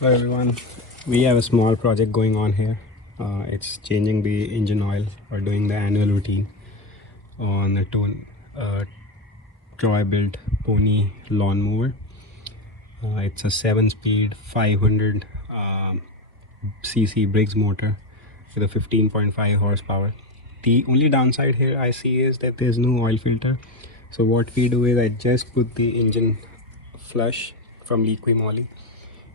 Hello everyone, we have a small project going on here. It's changing the engine oil or doing the annual routine on a Troy Bilt Pony lawn mower. It's a 7-speed 500 cc Briggs motor with a 15.5 horsepower. The only downside here I see is that there's no oil filter. So what we do is I just put the engine flush from Liqui Moly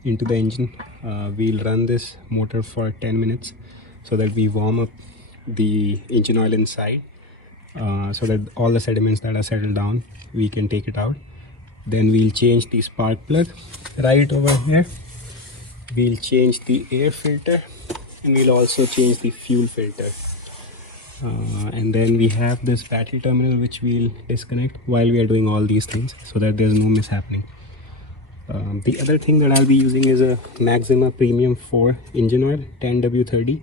into the engine. We'll run this motor for 10 minutes so that we warm up the engine oil inside, so that all the sediments that are settled down, we can take it out. Then we'll change the spark plug right over here. We'll change the air filter and we'll also change the fuel filter. And then we have this battery terminal which we'll disconnect while we are doing all these things so that there's no mishappening. The other thing that I'll be using is a Maxima Premium 4 engine oil 10W30.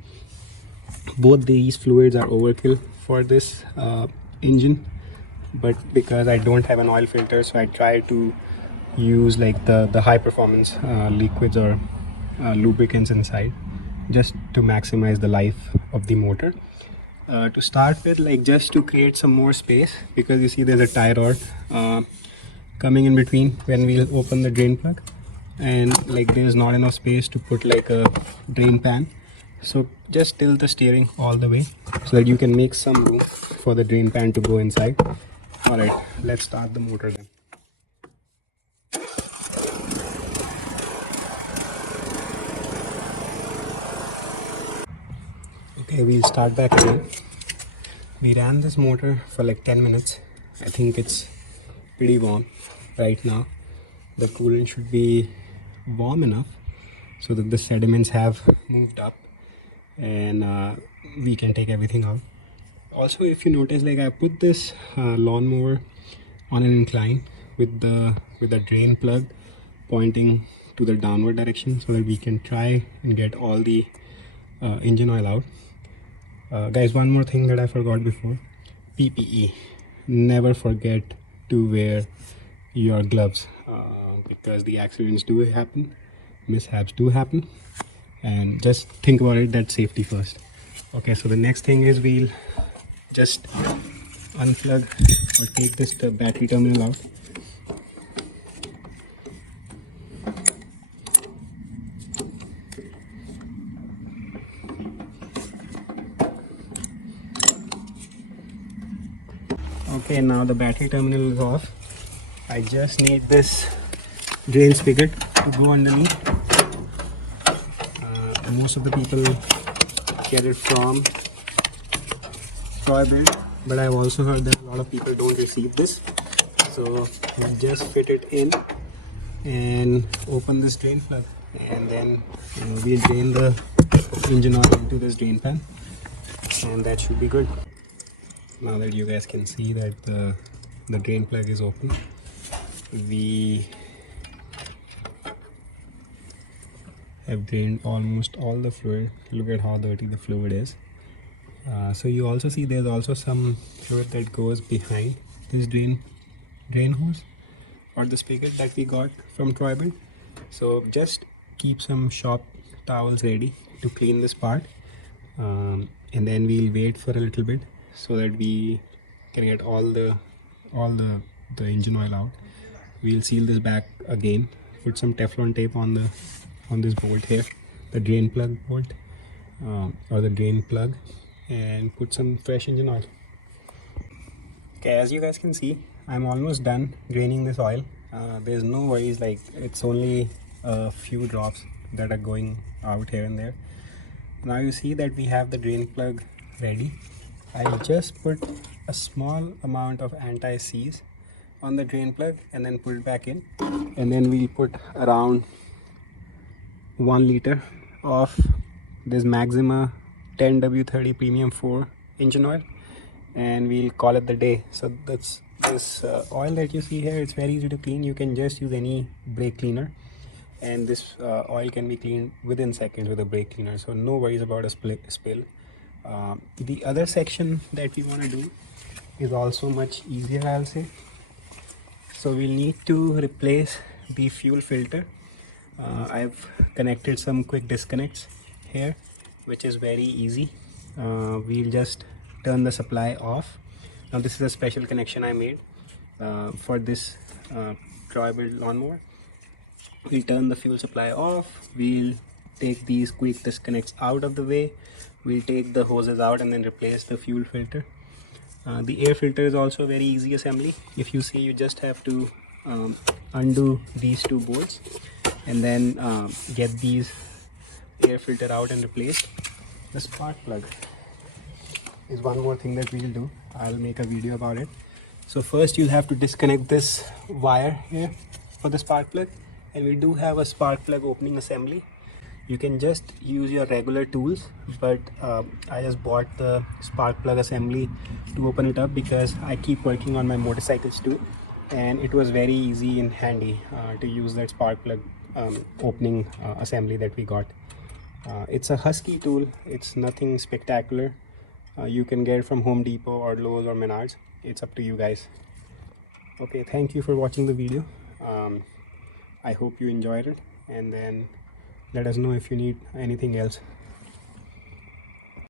Both these fluids are overkill for this engine, but because I don't have an oil filter, so I try to use like the high performance liquids or lubricants inside just to maximize the life of the motor. To start with, like just to create some more space, because you see there's a tie rod coming in between when we'll open the drain plug, and like there's not enough space to put like a drain pan. So just tilt the steering all the way so that you can make some room for the drain pan to go inside. All right, let's start the motor then. Okay, we'll start back again. We ran this motor for like 10 minutes. I think it's pretty warm right now. The coolant should be warm enough so that the sediments have moved up and we can take everything out. Also, if you notice, like I put this lawnmower on an incline with the drain plug pointing to the downward direction so that we can try and get all the engine oil out. Guys, one more thing that I forgot before: PPE. Never forget to wear your gloves because the accidents do happen, mishaps do happen, and just think about it, that's safety first. Okay, so the next thing is we'll just unplug or take this battery terminal out. Okay, now the battery terminal is off. I just need this drain spigot to go underneath. Most of the people get it from Troy Bilt, but I've also heard that a lot of people don't receive this. So just fit it in and open this drain plug, and then we'll drain the engine oil into this drain pan, and that should be good. Now that you guys can see that the drain plug is open, we have drained almost all the fluid. Look at how dirty the fluid is. So you also see there's also some fluid that goes behind this drain hose or the spigot that we got from Troy Bilt. So just keep some shop towels ready to clean this part, and then we'll wait for a little bit so that we can get all the engine oil out. We'll seal this back again, put some Teflon tape on this bolt here, the drain plug bolt or the drain plug, and put some fresh engine oil. Okay, as you guys can see, I'm almost done draining this oil. There's no worries, like it's only a few drops that are going out here and there. Now you see that we have the drain plug ready. I just put a small amount of anti-seize on the drain plug and then put it back in, and then we'll put around 1 liter of this Maxima 10W30 Premium 4 engine oil, and we'll call it the day. So that's this oil that you see here. It's very easy to clean. You can just use any brake cleaner, and this oil can be cleaned within seconds with a brake cleaner, so no worries about a spill. The other section that we want to do is also much easier, I'll say. So we'll need to replace the fuel filter. I've connected some quick disconnects here, which is very easy. We'll just turn the supply off. Now this is a special connection I made for this Troy Bilt lawnmower. We'll turn the fuel supply off. We'll take these quick disconnects out of the way. We'll take the hoses out and then replace the fuel filter. The air filter is also a very easy assembly. If you see, you just have to undo these two bolts and then get these air filter out and replaced. The spark plug is one more thing that we'll do. I'll make a video about it. So first you'll have to disconnect this wire here for the spark plug, and we do have a spark plug opening assembly. You can just use your regular tools, but I just bought the spark plug assembly to open it up because I keep working on my motorcycles too, and it was very easy and handy to use that spark plug opening assembly that we got. It's a Husky tool. It's nothing spectacular. You can get it from Home Depot or Lowe's or Menards. It's up to you guys. Okay, thank you for watching the video. I hope you enjoyed it, and then let us know if you need anything else.